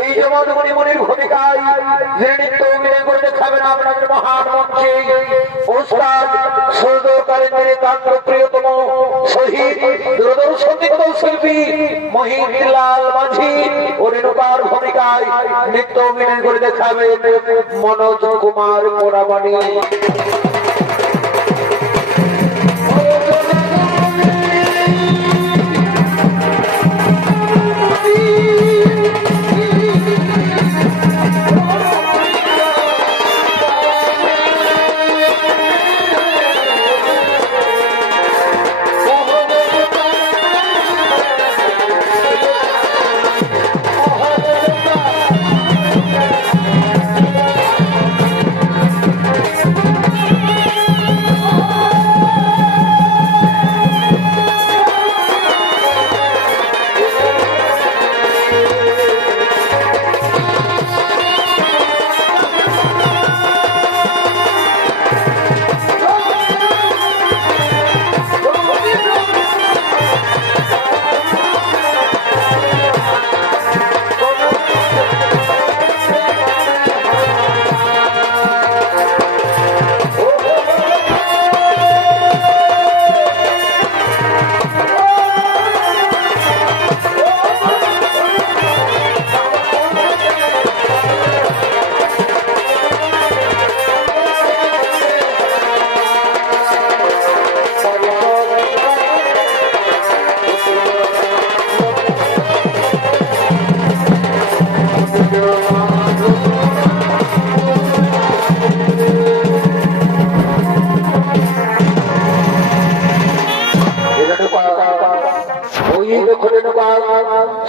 এই জগৎ মণিমণির ভূমিকায় যে নৃত্য অভিনয় করে দেখাবেন আপনাদের মহান মঞ্চে ওস্তাদ সৌদকারেন্দ্রের তান্ত্র প্রিয়তম শহীদ দূরদর্শন নৃত্য শিল্পী মহিলাল মাঝি ও রেণুকার ভূমিকায় নৃত্য অভিনয় করে দেখাবেন মনোজ কুমার মোরাবানি।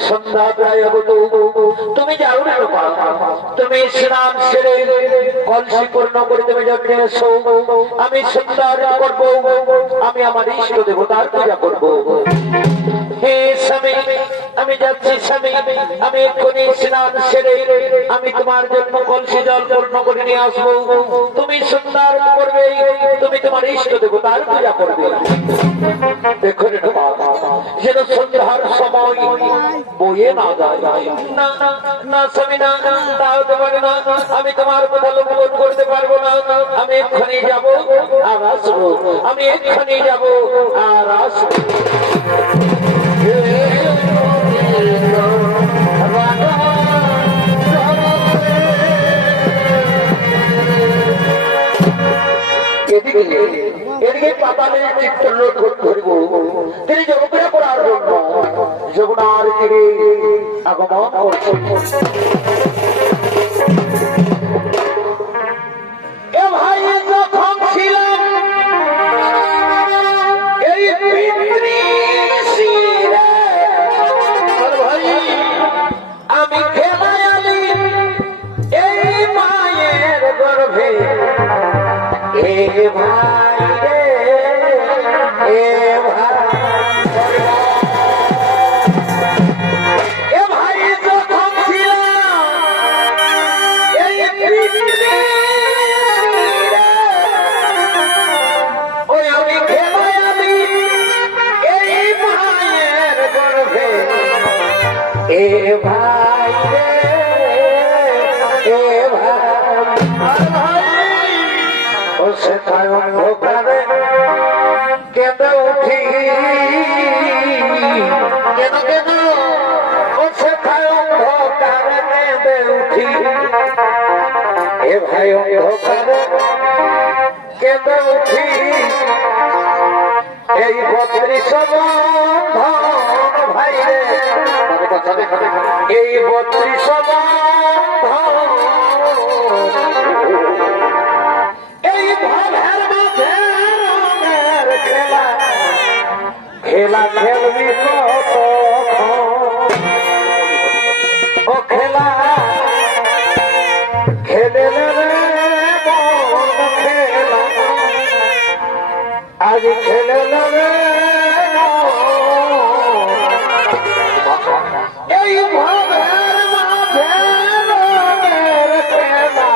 সন্ধ্যা প্রায় আগত, তুমি যাও না, তুমি স্নান সেরে কলসি পূর্ণ করে তুমি যত্নে এসো। আমি সন্ধ্যা করব, আমি আমার ইষ্ট দেবতার পূজা করব। হে স্বামী, আমি যাচ্ছি স্বামী, আমি এক্ষুনি স্নান সেরে আমি তোমার জন্য কলসি জল পূর্ণ করে নিয়ে আসবো। তুমি সুন্দর করবে, তুমি তোমার ইষ্ট দেবতার পূজা করবে। দেখুন যেন সন্ধ্যার সময় বইয়ে না যায়। না না স্বামী, না তা হতে পারে না, আমি তোমার কথা লঙ্ঘন করতে পারবো না। আমি এক্ষুনি যাবো আর আসবো, আমি এক্ষুনি যাবো আর আসবো। এদিকে পাতালের চিত্রলোক ধরিব, তিনি যমুনা করার জন্য যমুনার তীরে আগমন করছেন। আমি খেলায় আলি এই মায়ের গর্ভে, এ ভাই রে এ ভাই, এ ভাই যখন ছিলাম এই পৃথিবীতে, ওই আমি খেলায় আলি এই মায়ের গর্ভে, এ ভাই রে এ ভাই। ও সেখায় অন্ধকারে কেঁদে উঠি, কেন কেন ও সেখায় অন্ধকারে কেঁদে উঠি, এ ভাই অন্ধকারে কেঁদে উঠি। এই 32 বন্ধন ভাই রে, এই 32 বন্ধন, এই ভাবের মাঝে রঙের খেলা, খেলা খেলবি কত ও খেলা খেলে খেলা, আজ খেলে এই ভাবের মাঝে রঙের খেলা,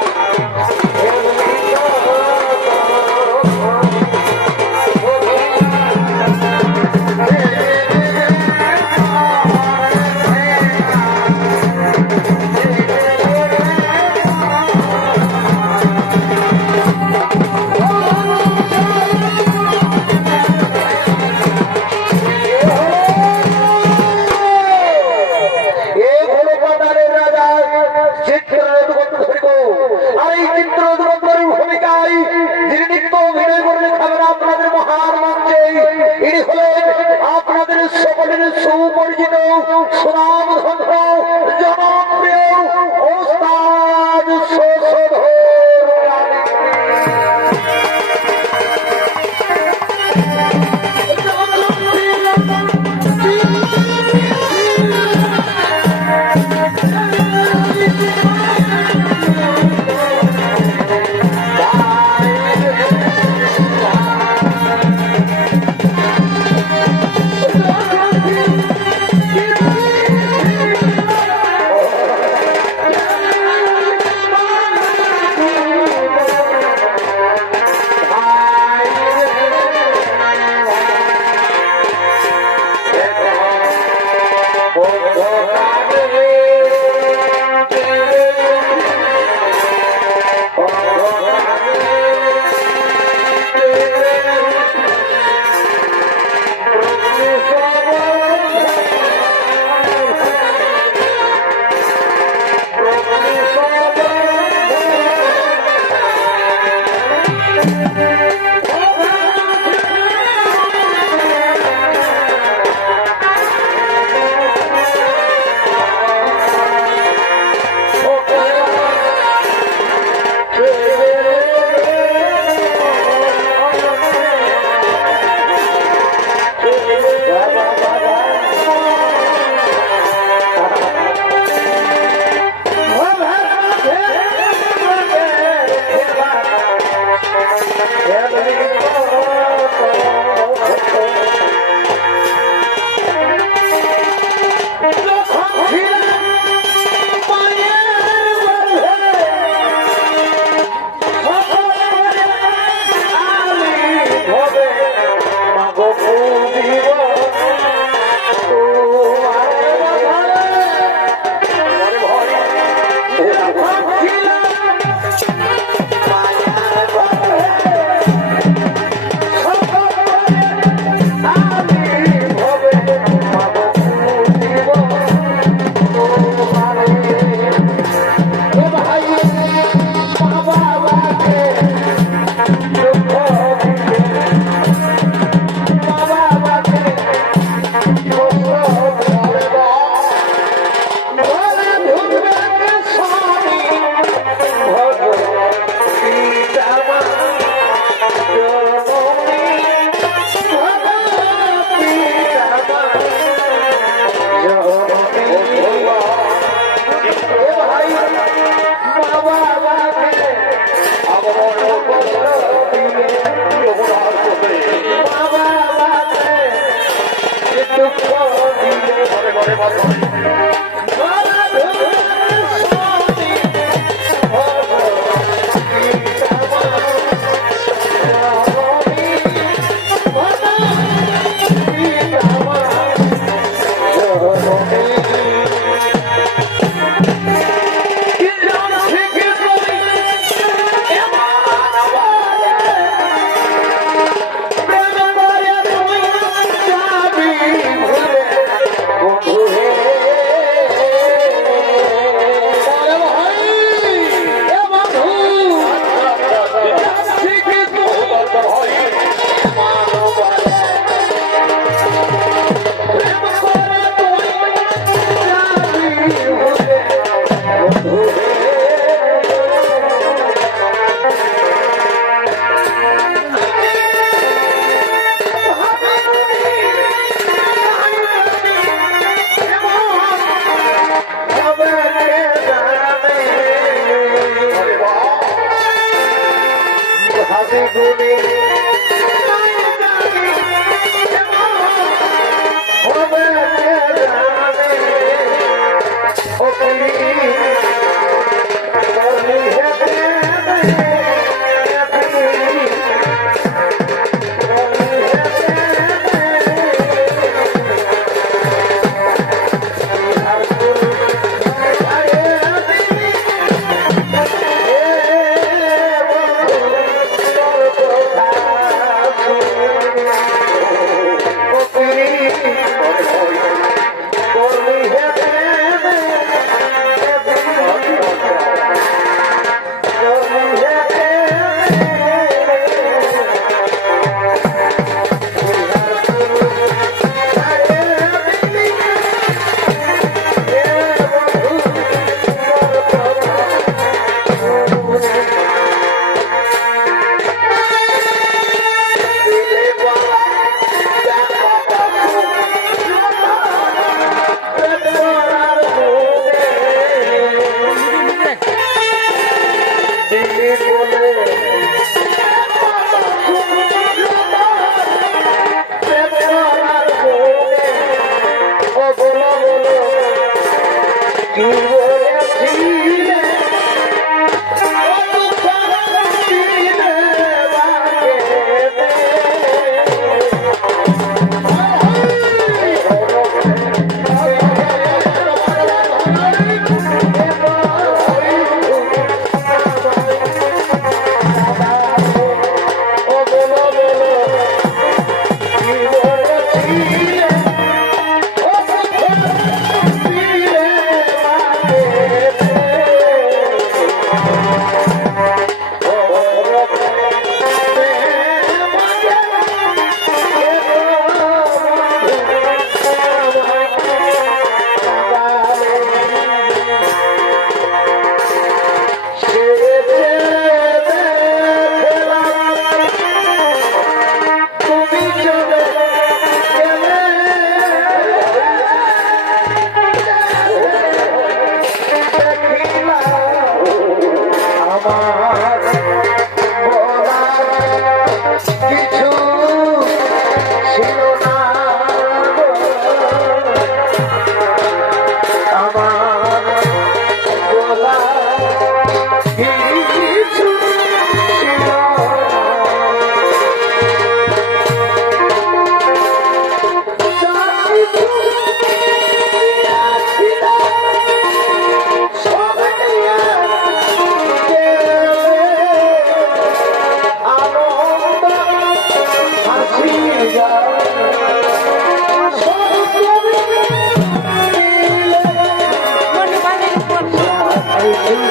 Thank you.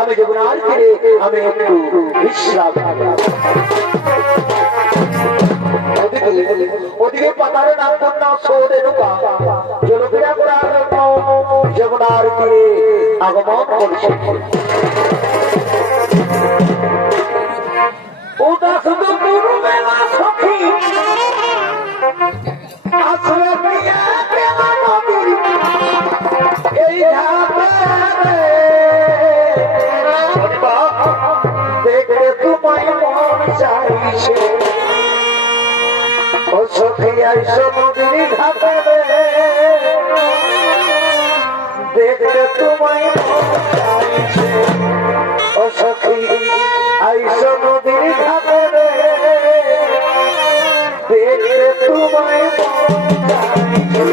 আমি যমুনার তীরে আমি একটু বিশ্রাম ওদিকে পাতারে নাম কন্যা সৌদে ঢুকা জলক্রিয়া করার জন্য যমুনার তীরে আগমন করছে ওটা শুধু পূর্বে না সখী আসলে এই দেখতে তোমায় মন চাইছে ও সখী আইসো নদীর ঘাটে দেখতে তোমায় মন চাইছে ও সখী আইসো নদীর ঘাটে দেখতে তোমায় মন চাইছে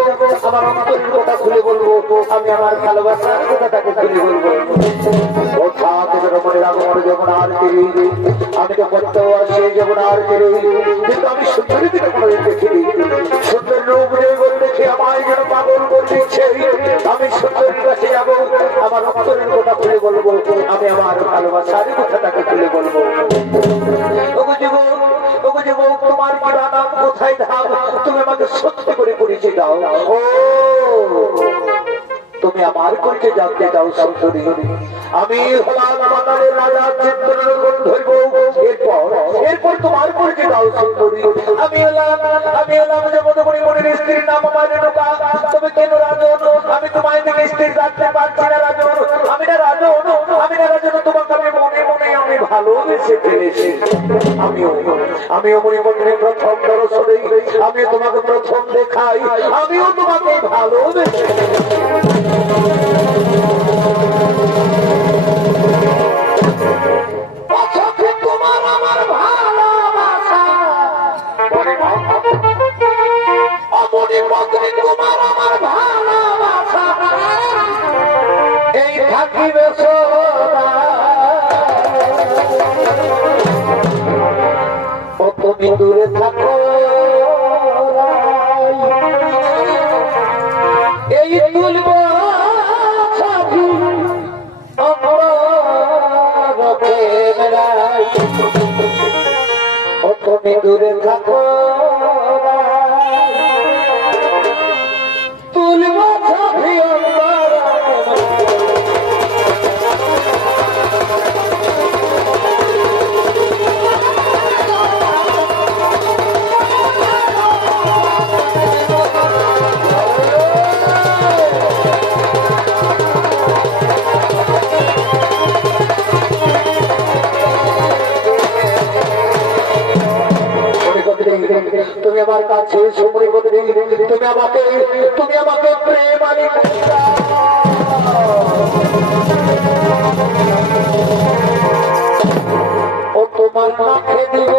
যাবো আমার অন্তরের কথা খুলে বলবো আমি আমার ভালোবাসার কথাটাকে খুলে বলবো ও থাক রমণের আগমনে যেমন আর ফিরি আমি তো করতেও আসি যেমন আর ফিরি কিন্তু আমি সুন্দরী দিকে কোনোদিন দেখিনি সুন্দর রূপ যেমন দেখে আমায় যেন পাগল করে দিচ্ছে আমি সুন্দরীর কাছে যাবো আমার অন্তরের কথা খুলে বলবো আমি আমার ভালোবাসার কথাটাকে খুলে বলবো তোমার কি নাম কোথায় ধাম তুমি আমাকে সত্যি করে পরিচয় দাও ও তুমি আমার পরিচয় জানতে দাও সুন্দরী আমি হলাম বাঙালির রাজা চিত্ররঞ্জন ধরবো এরপর তোমার পরিচয় দাও সুন্দরী আমি হলাম যে মধুমণি মনির স্ত্রীর নাম আমার রেণুকা তুমি কেন রাজন আমি তোমায় থেকে স্ত্রীর রাখতে পারছি না রাজন আমি না রাজন তোমাকে আমি মনে মনে আমি ভালোবেসে ফেলেছি আমিও মণিমন্দিরে প্রথম দর্শনে আমি তোমাকে প্রথম দেখাই আমিও তোমাকে ভালোবেসে তোমার আমার ভালোবাসা মণিমন্দিরে তোমার আমার ভালোবাসা এই থাকিবে তুমি দূরে থাকো এই তুলব তুমি দূরে থাকো তুলব তুমি আমার কাছে সময় বদলে তুমি আমাকে প্রেম আনি ও তোমার মাকে দিব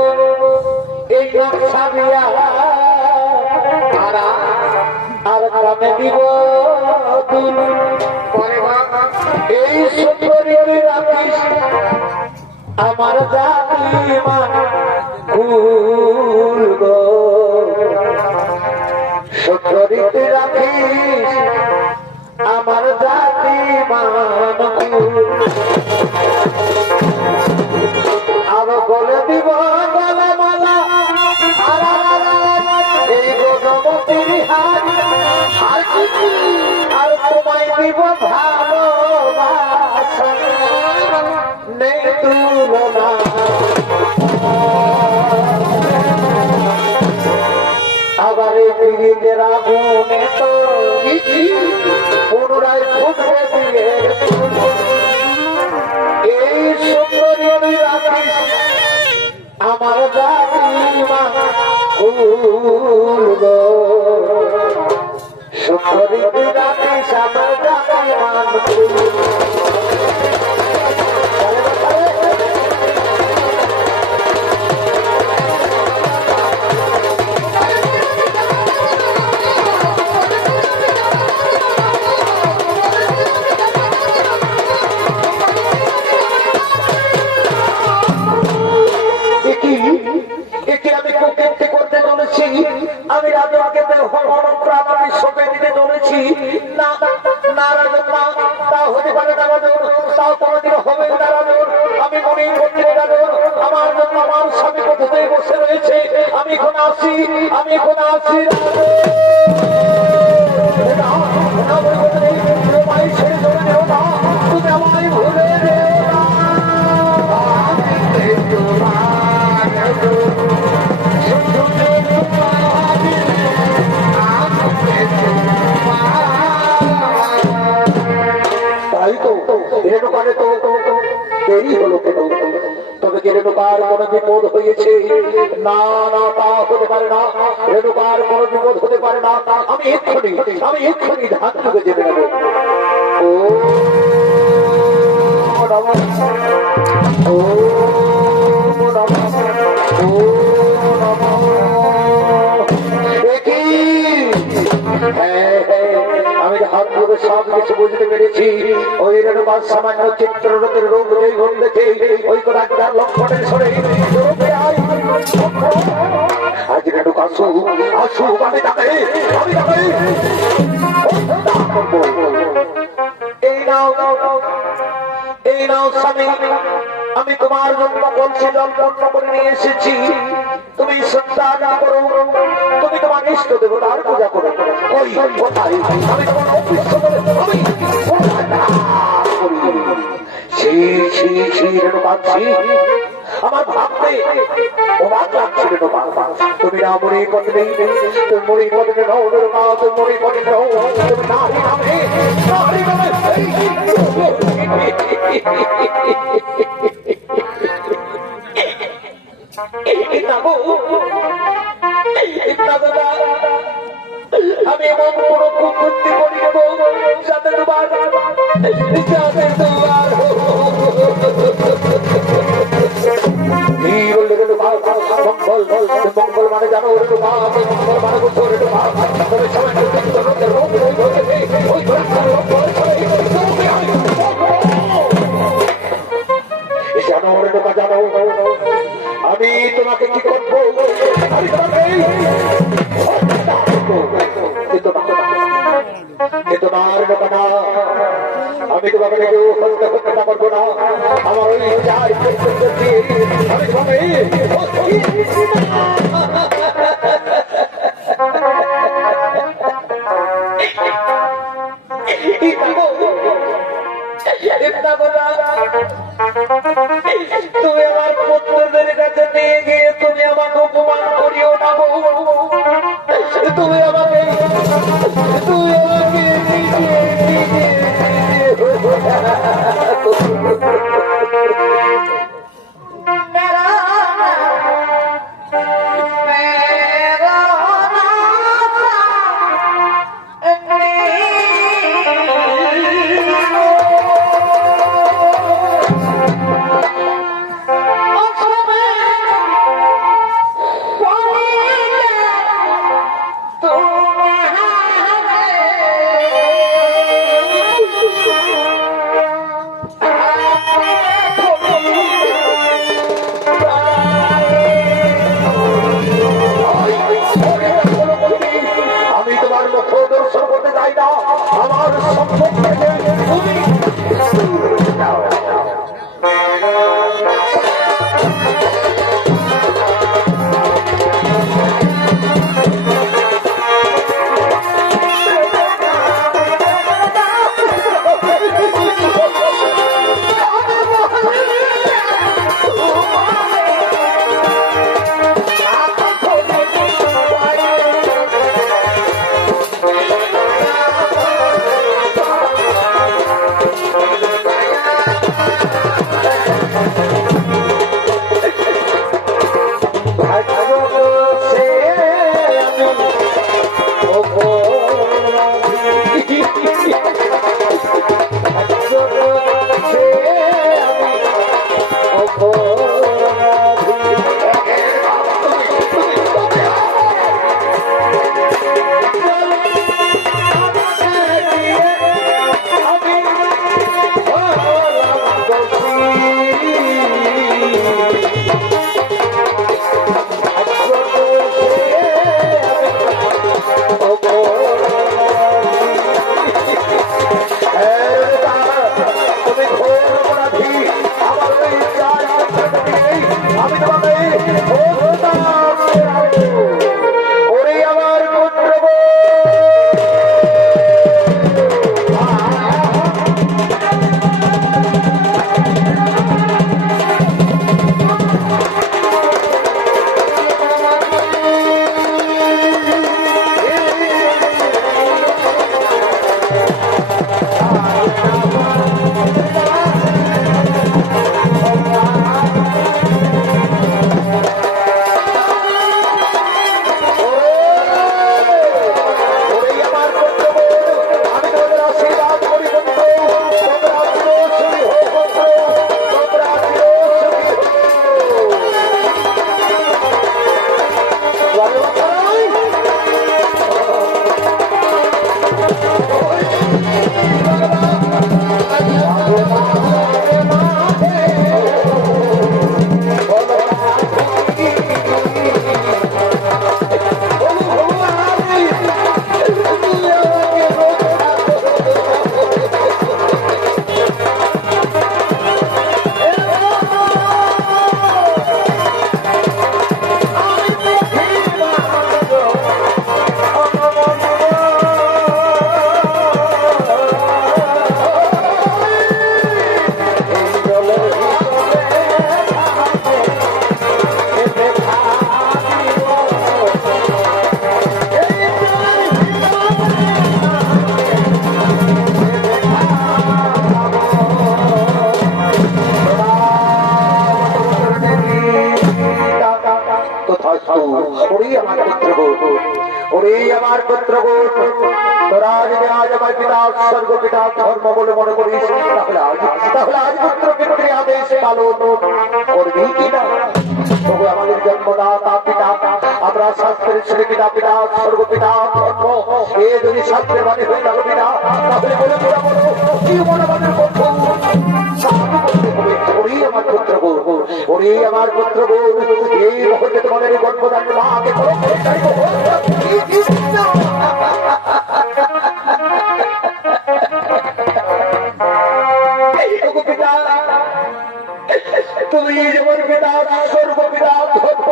এই সাবিয়া আর গ্রামে দিব এই সুন্দরী রাখিস আমার জাতি মান সুন্দরীতে রাখিস আমার জাতি মান আরো বলে দিব মালা এই গণমতির হাত আর তোমায় দিব ভালোবাসা নেই তুলনা আবার এই পীড়িতের আগুনে তো পুনরায় ফুটবে দিয়ে এই সুন্দরী রাখিস আমার জাতি মান সুন্দরী রাখিস আমার জাতি মান আমি রাজাকে প্রাণ আমি সঁপে দিতে চলেছি না রাজন না তা হতে পারে না রাজন তাও কোনোদিন হবে না রাজন আমি মনে করছি রাজন আমার জন্য আমার স্বামী কোথায় বসে রয়েছে আমি এখন আসি তুমি আমায় ভুলে তাই তো রেণুকারে তো দেরি হলো কেন তবে কি রেণুকার কোনো বিপদ হয়েছে না তা হতে পারে না রেণুকার কোনো বিপদ হতে পারে না আমি এক্ষুনি ধান যুগে যেতে নেব ও আমি হাত ধরে সব কিছু বুঝতে পেরেছি। ওই রেণুকা সামান্য চিত্ররথের রূপ যেই ঘুম দেখে ওই ডাক্তার লক্ষণের সরে আজ রেণুকা আসুক আমি তাকে এই নাও স্বামী, আমি তোমার জন্য কলসি জল পূর্ণ করে নিয়ে এসেছি। তুমি সন্ধ্যা করো, তুমি তোমার ইষ্ট দেবতার পূজা করো। ওই কোথায় আমি তোমার অফিস আমার ভাবতে অবাক লাগছে রেণুকা। তুমি না মরে পথে নেই, তুমি মরে পথে নাও রেণুকা, তুমি মরে পথে নাও, তুমি নারী নামে নারী নামে আমি এমন কোন কুকৃতি করি নেব যাতে তোমার মঙ্গল মানে জানো মঙ্গল মানে বুঝছো জানো রেণুকা জানো আমি তোমাকে কি করবো, আমি তোমাকে আমি তোমাকে হত্যা করবো না। আমার ওই তুমি আমার পুত্রদের কাছে নিয়ে গিয়ে তুমি আমাকে অপমান করিও না। তুমি আমাকে স্বর্গ পিতা ধর্ম বলে মনে করিস, তাহলে আজ পুত্র পিতৃ আদেশ পালন করবি কিনা? তবু আমাদের জন্মদাতা পিতা, আমরা শাস্ত্রের ছেলে পিতা, পিতা স্বর্গ পিতা ধর্ম, এ যদি শাস্ত্রের বাণী হয়ে থাকো পিতা, তাহলে বলে তোরা বলো কি মনে আমাদের করবো? ওরে আমার পুত্র গো, ওরে আমার পুত্র গো, এই মুহূর্তে তোমাদের গর্ভদান মাকে করো তুমি যেমন পিতা স্বর্গ পিতা ধর্ম,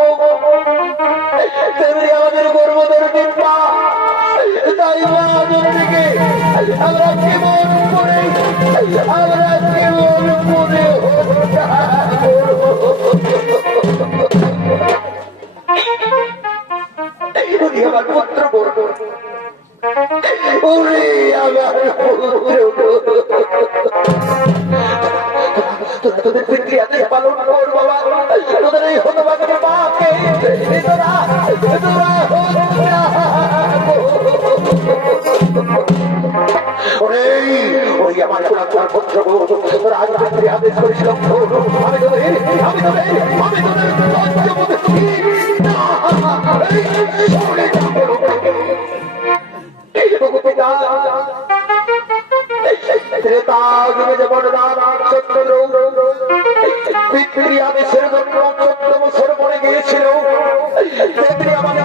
তেমনি আমাদের গর্ভদান পিতা। তাই মা জননীকে আমরা কেমন করে আমার পুত্র করবো, ওরে আমার তোদের পিতৃ আদেশ পালন কর বাবা, তোদের এই হতভাগের মাকে আমার পুত্র তোর আজ পিতৃ আদেশ করেছিল, আমি তোদের পিতৃ আদেশের জন্য 14 বছর পরে গিয়েছিল, পিতৃ আমাদের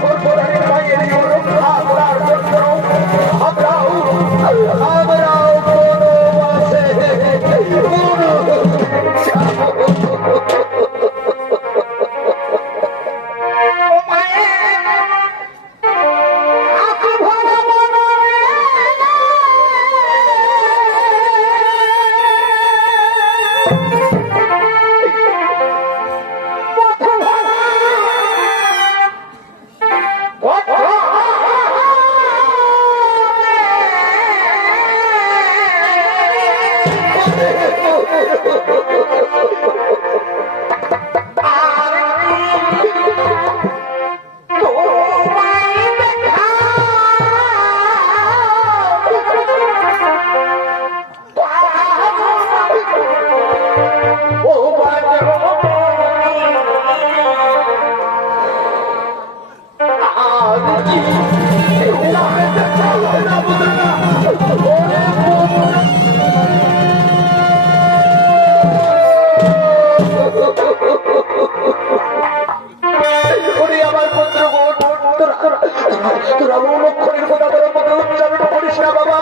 তোরা লক্ষণের কথা তোরা মুখে উচ্চারণ করিস না বাবা,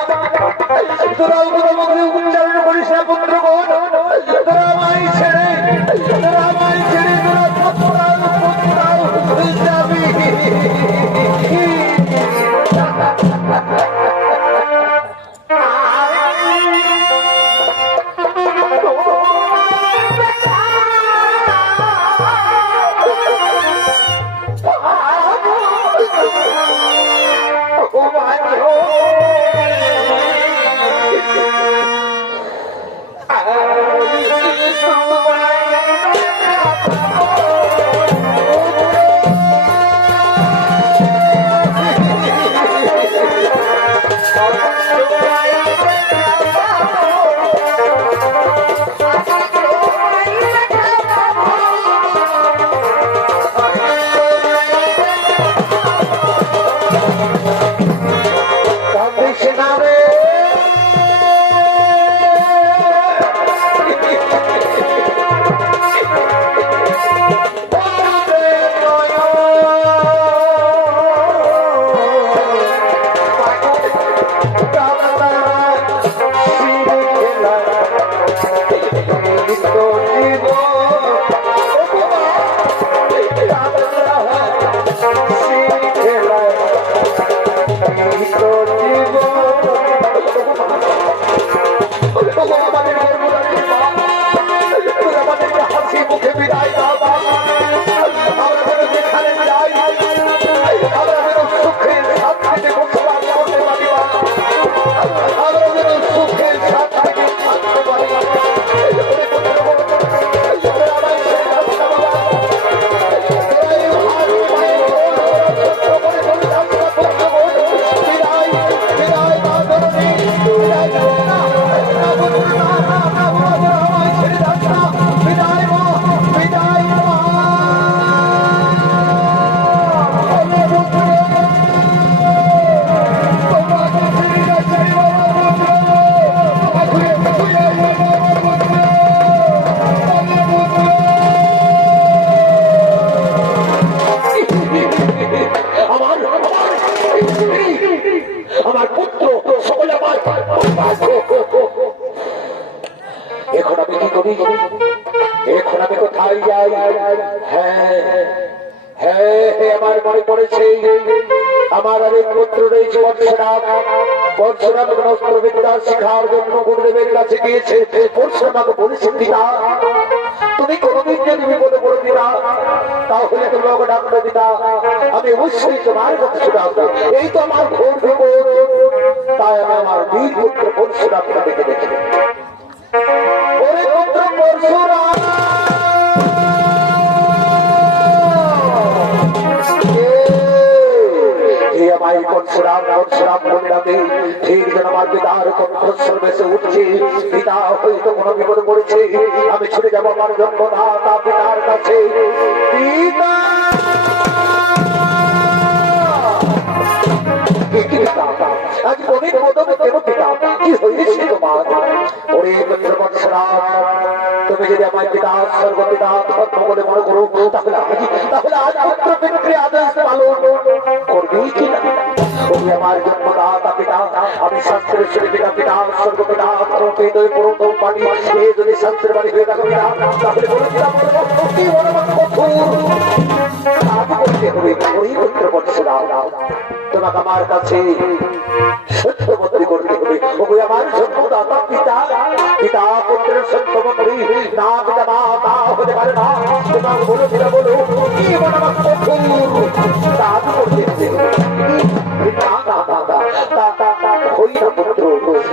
তোরা মুখে উচ্চারণ করিস না পুত্র, তোরা আমায় ছেড়ে তোরা যাবি। জীবন পুত্র সকলে আমার। এখন আমি কি করি? এখন আমি কোথায় যাই? হ্যাঁ হ্যাঁ হ্যাঁ, আমার মনে পড়েছে আমার আরেক পুত্র রয়েছে পরশুরাম। পরশুরাম অস্ত্রবিদ্যা শেখার জন্য গুরুদেবের কাছে গিয়েছে। পরশুরামকে বলেছে, পিতা তুমি কোনদিন যদি বিপদে পড়ে দিতা তাহলে তুমি আমাকে ডাকতে দিতা, আমি অবশ্যই তোমার কথা শোনাবো। এই তো আমার ঘোর বিপদ, তাই আমি আমার বীর পুত্র পরশুরামকে ডেকে দেখি। ওরে পুত্র পরশুরাম, আমায় পরশুরাম পরশুরাম বলে ডাকে। ঠিক যেন আমার পিতার কণ্ঠস্বর ভেসে উঠছে। পিতা হয়তো কোনো বিপদে পড়েছে, আমি ছুটে যাবো আমার জন্মদাতা পিতার কাছে। পিতা আজ অনেক মদমে কেন পিতা, কি হয়েছে তোমার? ওরে পুত্র পরশুরাম, তুমি যদি আমার পিতা সর্বপিতা ধর্ম বলে মনে করো তাহলে আজ পুত্র পিতৃ আদেশ পালন করবি কিনা? ওই আমার জন্মদাতা পিতা, আমি শাস্ত্রের শ্রী পিতা পিতা সর্বপিতা পুরোতম বাণী। এ যদি শাস্ত্রের বাণী হয়ে থাকে পিতা, তাহলে বলেছিলাম ওই পুত্র পরশুরাম, তোমাকে আমার কাছে সত্যবন্দী করতে হবে। ওই আমার জন্মদাতা পিতা, পিতা পুত্রের সত্যবন্দী না পিতা মাতা হতে পারে না। তোমাকে বলেছিল বলো কি বড় কঠোর কাজ করতে হবে।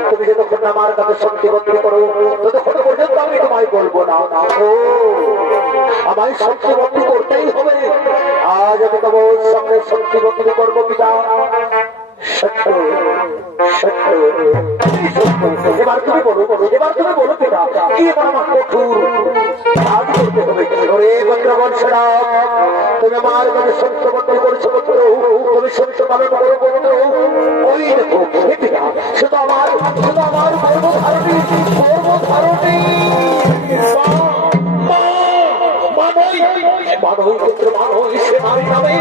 তুমি যতক্ষণ আমার কাছে সত্যবন্দী করো ততক্ষণ পর্যন্ত আমি তোমায় বলবো না। ও আমায় সত্যবন্দী করতেই হবে। আজ আমি তোমার সামনে সত্যবন্দী করবো পিতা। সত্য সত্য এবার তুমি বলো, এবার তুমি বলো পিতা কি আমার কঠোর কাজ করতে হবে। ওরে পুত্র পরশুরাম, তুমি আমার কাছে সত্যবন্দী করেছো পুত্র, তুমি সত্য পালন করো পুত্র। ওই দেখো পিতা, শুধু আমার গর্ভধারণী মানই পুত্র মানই, সে মারি নামে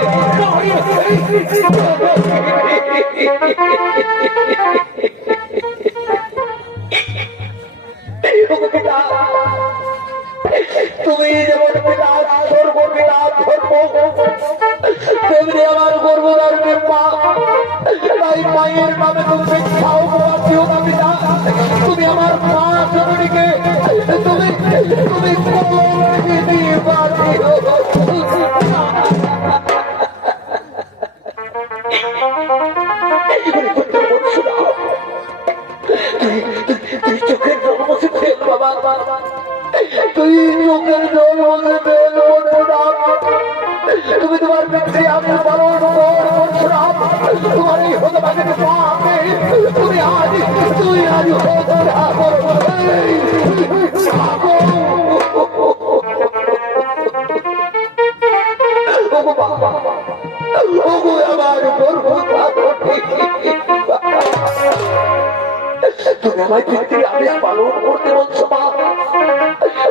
তুমি যেমন পিতা সর্বপিতা ধর্ম, তেমনি আমার গর্ভধারণের মা, তাই মায়ের নামে তুমি শিক্ষাও দিও না পিতা। তুমি আমার মা জননীকে তুমি দিয়ে পাঠিও। তুই চোখের জল বসে ফেল বাবা, তুই চোখের জল বসে ফেল পরশুরাম। তুমি তোমার পিতৃ আমি পালন পরশুরাম। তোমার এই হতভাগের পাপে তুমি আজ হত্যা করো। আমার তুমি আমার পিতৃ আদেশ পালন করতে বলছো মা।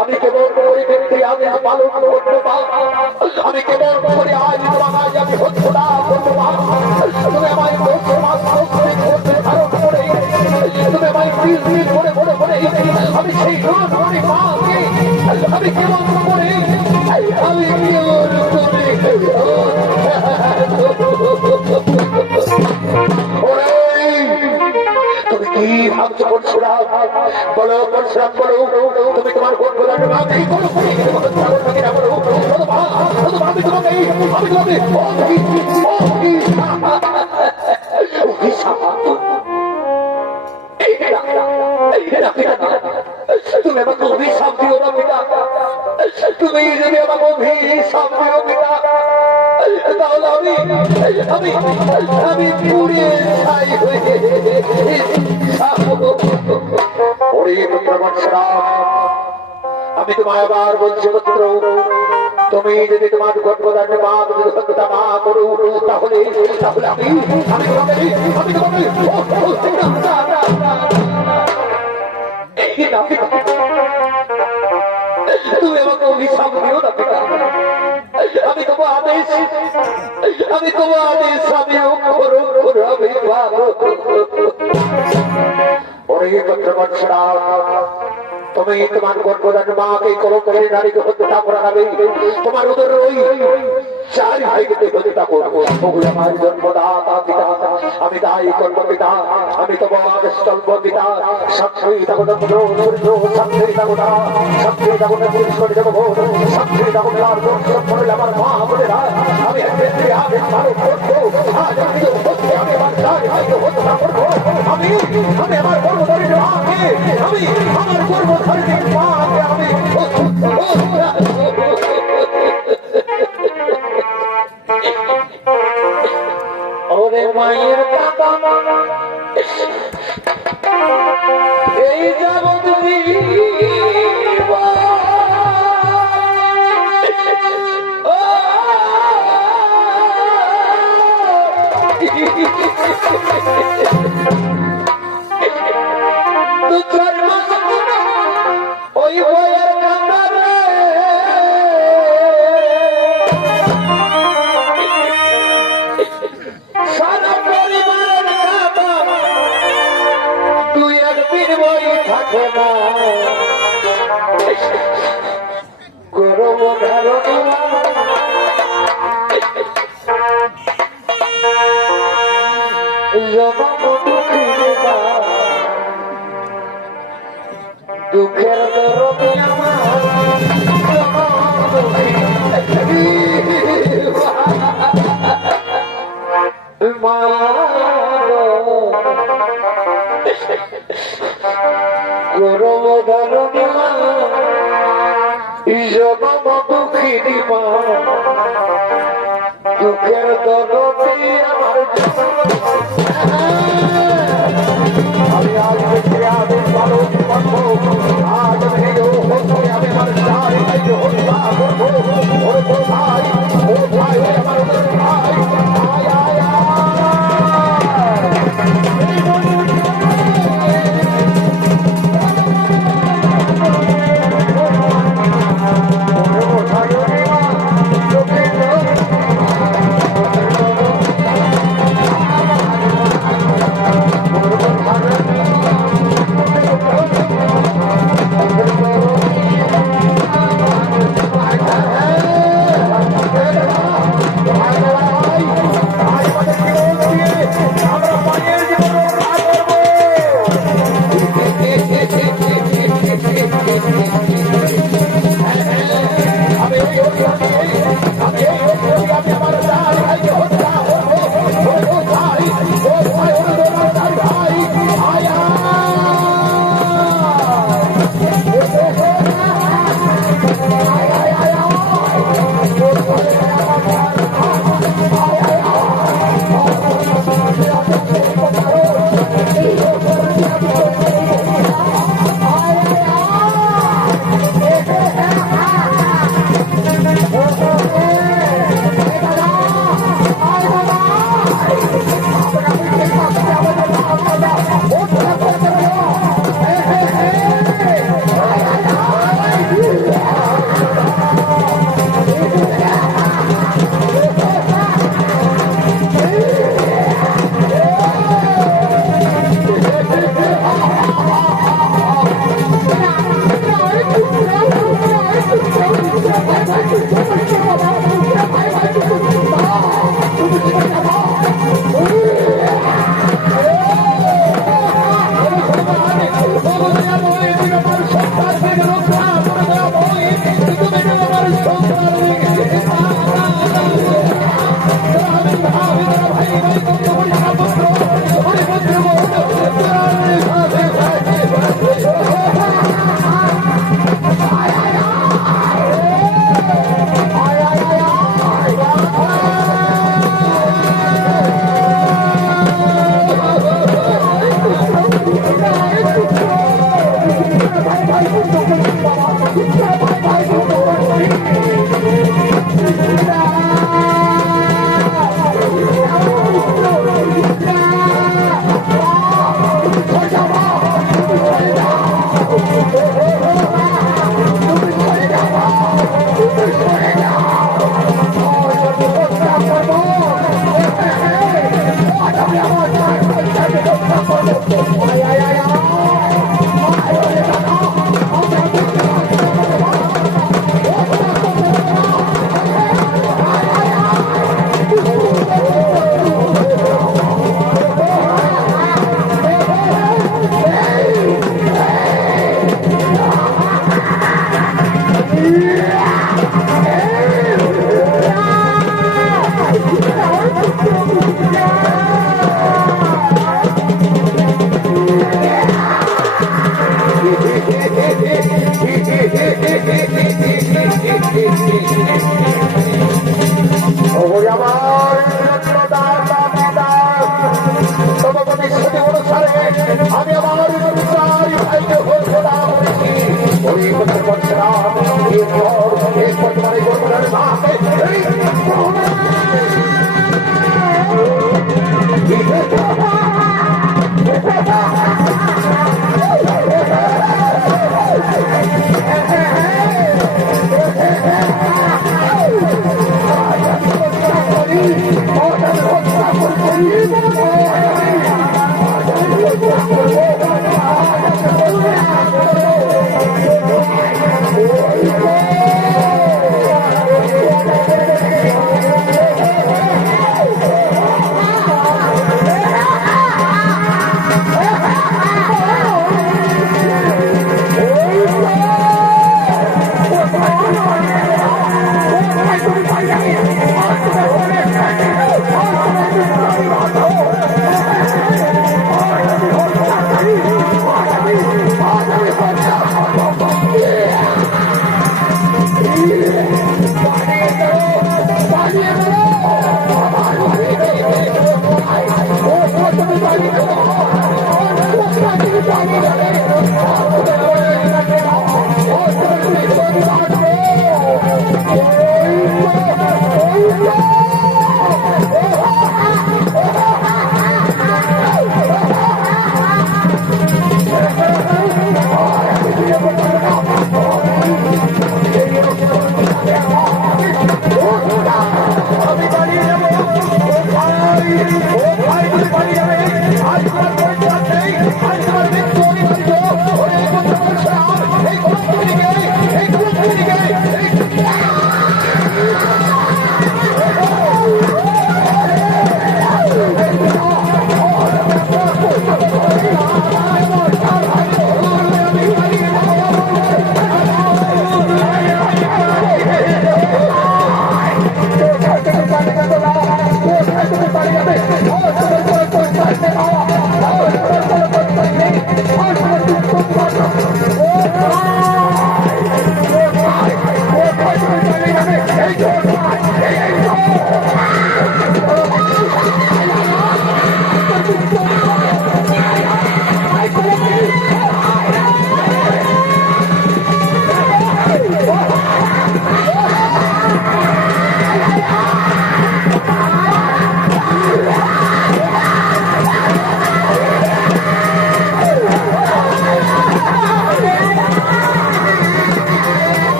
আমি কেবল করে পিতৃ আদেশ পালন করবো মা। আমি কেবল করে আজ আমি হত্যা করবো মা। তুমি আমায় করতে ধারণ করে, তুমি আমায় করে আমি সেই মাকে আমি কেবল করে তুমি কি ভাবছো পরশুরাম? বলো পরশুরাম বলো, তুমি তোমার গর্ভধারণ মাকেই করো আমি তুমি আমাকে অভিশাপ দিও না পিতা। তুমি যদি আমাকে অভিশাপ দিও পিতা, তাহলে আমি পুড়ে ছাই হয়ে আমি তোমায় আবার বলছি পুত্র, তুমি যদি তোমার গর্ভধারণে মা করো তাহলে আমি তুমি আমাকে অভিশাপ দিও না পিতা। আমি তোমার আদেশ আমি ওই পত্রবৎসরা তুমি তোমার গর্ভদান মাকে কলম করে নারীকে হত্যা করাবে, তোমার উদর ওই চার ভাইকে হত্যা করবো। আমার জন্মদাতা পিতা, আমি তাই করব পিতা, আমি তোমার স্তম্ভ পিতা। সাক্ষী থাকো চন্দ্র সূর্য, সাক্ষী থাকো না, সাক্ষী থাকো না পুরুষ দেব, সাক্ষী থাকো না আমার মা বোনেরা। আমি ভালো করবো, আজ আমি হচ্ছে আমি আমার চার ভাইকে হত্যা করবো। আমি আমি আমার গর্ভধারীর মাকে, আমি আমার গর্ভধারীর মাকে আমি ওরে মায়ের কাকা এই জগৎ ওই বইয়ের কান্দারে সারা পরিবারের কাঁদা, দুই একদিন বই থাকে না। গরম ধারণা দুঃখের দরদি আমার গরম ধরণী মা জনম দুঃখিনী মা, দুঃখের দরদি আমার আমি আজ থেকে আদেশ পালন করবো। আজ আমি আমি আমার চার ভাইকে হত্যা করবো। ও ভাই, ও ভাই, আমার ভাই, আয় আয়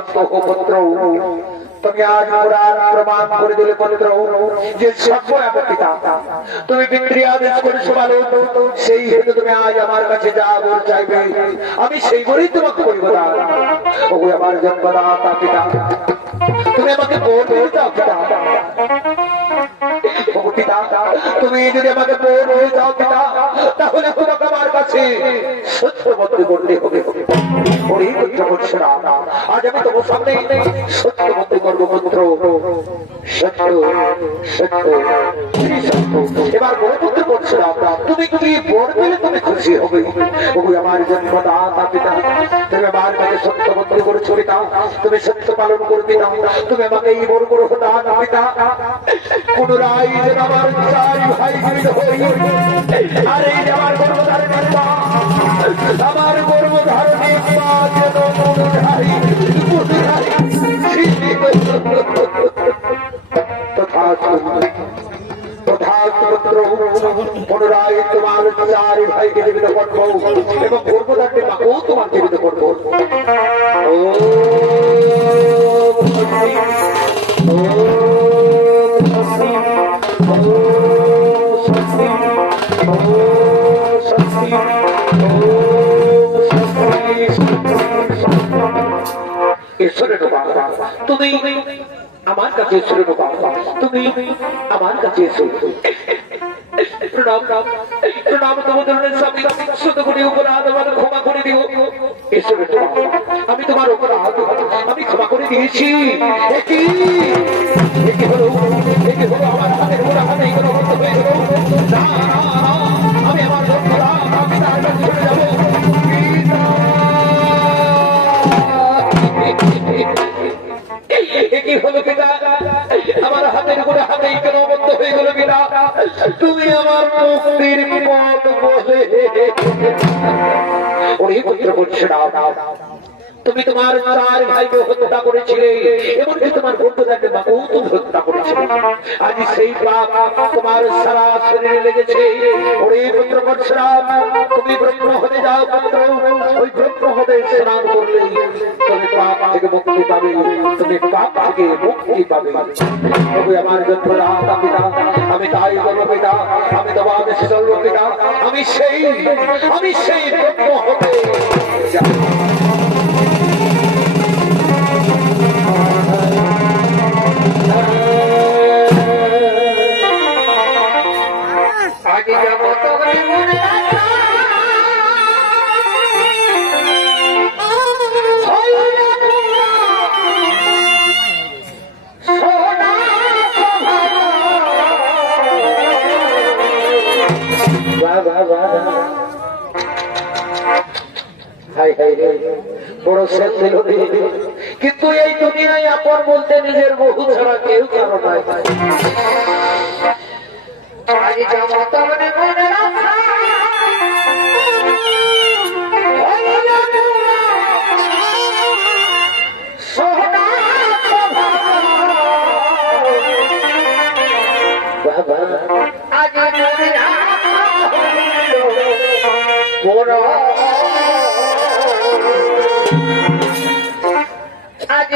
শান্ত হো পুত্র। তুমি আজ পুরাণ প্রমাণ করে দিলে পুত্র যে সভ্য এবং পিতা তুমি পিতৃ আদেশ করেছো বলো, সেই হেতু তুমি আজ আমার কাছে যা বল চাইবে আমি সেই বলেই তোমাকে করিব দান। ও আমার জন্মদাতা পিতা, তুমি আমাকে বোন হয়ে যাও পিতা। পিতা তুমি যদি আমাকে বোন হয়ে যাও পিতা, তাহলে তোমাকে আমার কাছে সত্যবদ্ধ করতে হবে। আজ আমি তোমার সামনে সত্যবদ্ধ করবো পুত্র। সত্য সত্য সত্য। এবার বড় পুত্র করছো তুমি কি বর পেলে তুমি খুশি হবে। ওই আমার জন্মদাতা পিতা, তুমি আমার কাছে সত্যবদ্ধ করেছো পিতা, তুমি সত্য পালন করবে না, তুমি আমাকে এই বড় বড় দান পিতা। পুনরায় যেন আমার চার ভাই জীবিত হই, আর এই যে আমার গর্ভধারণের মা, আমার গর্ভধারণের মা যেন পুনরায় পুনরায় তোমার চার ভাইকে জীবিত করবো এবং গর্ভধারণের মাকেও তোমার জীবিত করবো। ও তুমি আমার কাছে এসো, তুমি আমার কাছে এসো। প্রণাম প্রণাম তোমাদের স্বামী, শত কোটি অপরাধ আমাকে ক্ষমা করে দিও। এসো আমি তোমার অপরাধ আমি ক্ষমা করে দিয়েছি। একই হলো আমার হাতের গোড়া হাতে এগুলো বন্ধ হয়ে গেল। আমি আমার আমি তার কাছে চলে যাবো। কি হলো পিতা, আমার হাতের গোড়া হাতেই কেন বন্ধ হয়ে গেল পিতা? তুমি আমার মুক্তির পথ বলে অনেক পুত্র করছে না। তুমি তোমার চার ভাইকে হত্যা করেছিলে, এমনকি তোমার বন্ধুদেরকে বাবু তুমি হত্যা করেছিলে। আজ সেই পাপ তোমার সারা শরীরে লেগেছে। ওরে পুত্র পরশুরাম, তুমি ব্রহ্ম হতে যাও পুত্র। ওই ব্রহ্ম হতে স্নান করলে তুমি পাপ থেকে মুক্তি পাবে, তুমি পাপ থেকে মুক্তি পাবে। তবে আমার জন্মদাতা পিতা, আমি তাই বলবো পিতা, আমি তোমার আদেশে চলবো পিতা। আমি সেই ব্রহ্ম হতে যাই। আগে যাব তবে মনে বড় শেষ ছিল, কিন্তু এই দুনিয়ায় আপন বলতে নিজের বহু ছাড়া কেউ কারো নাই। আজ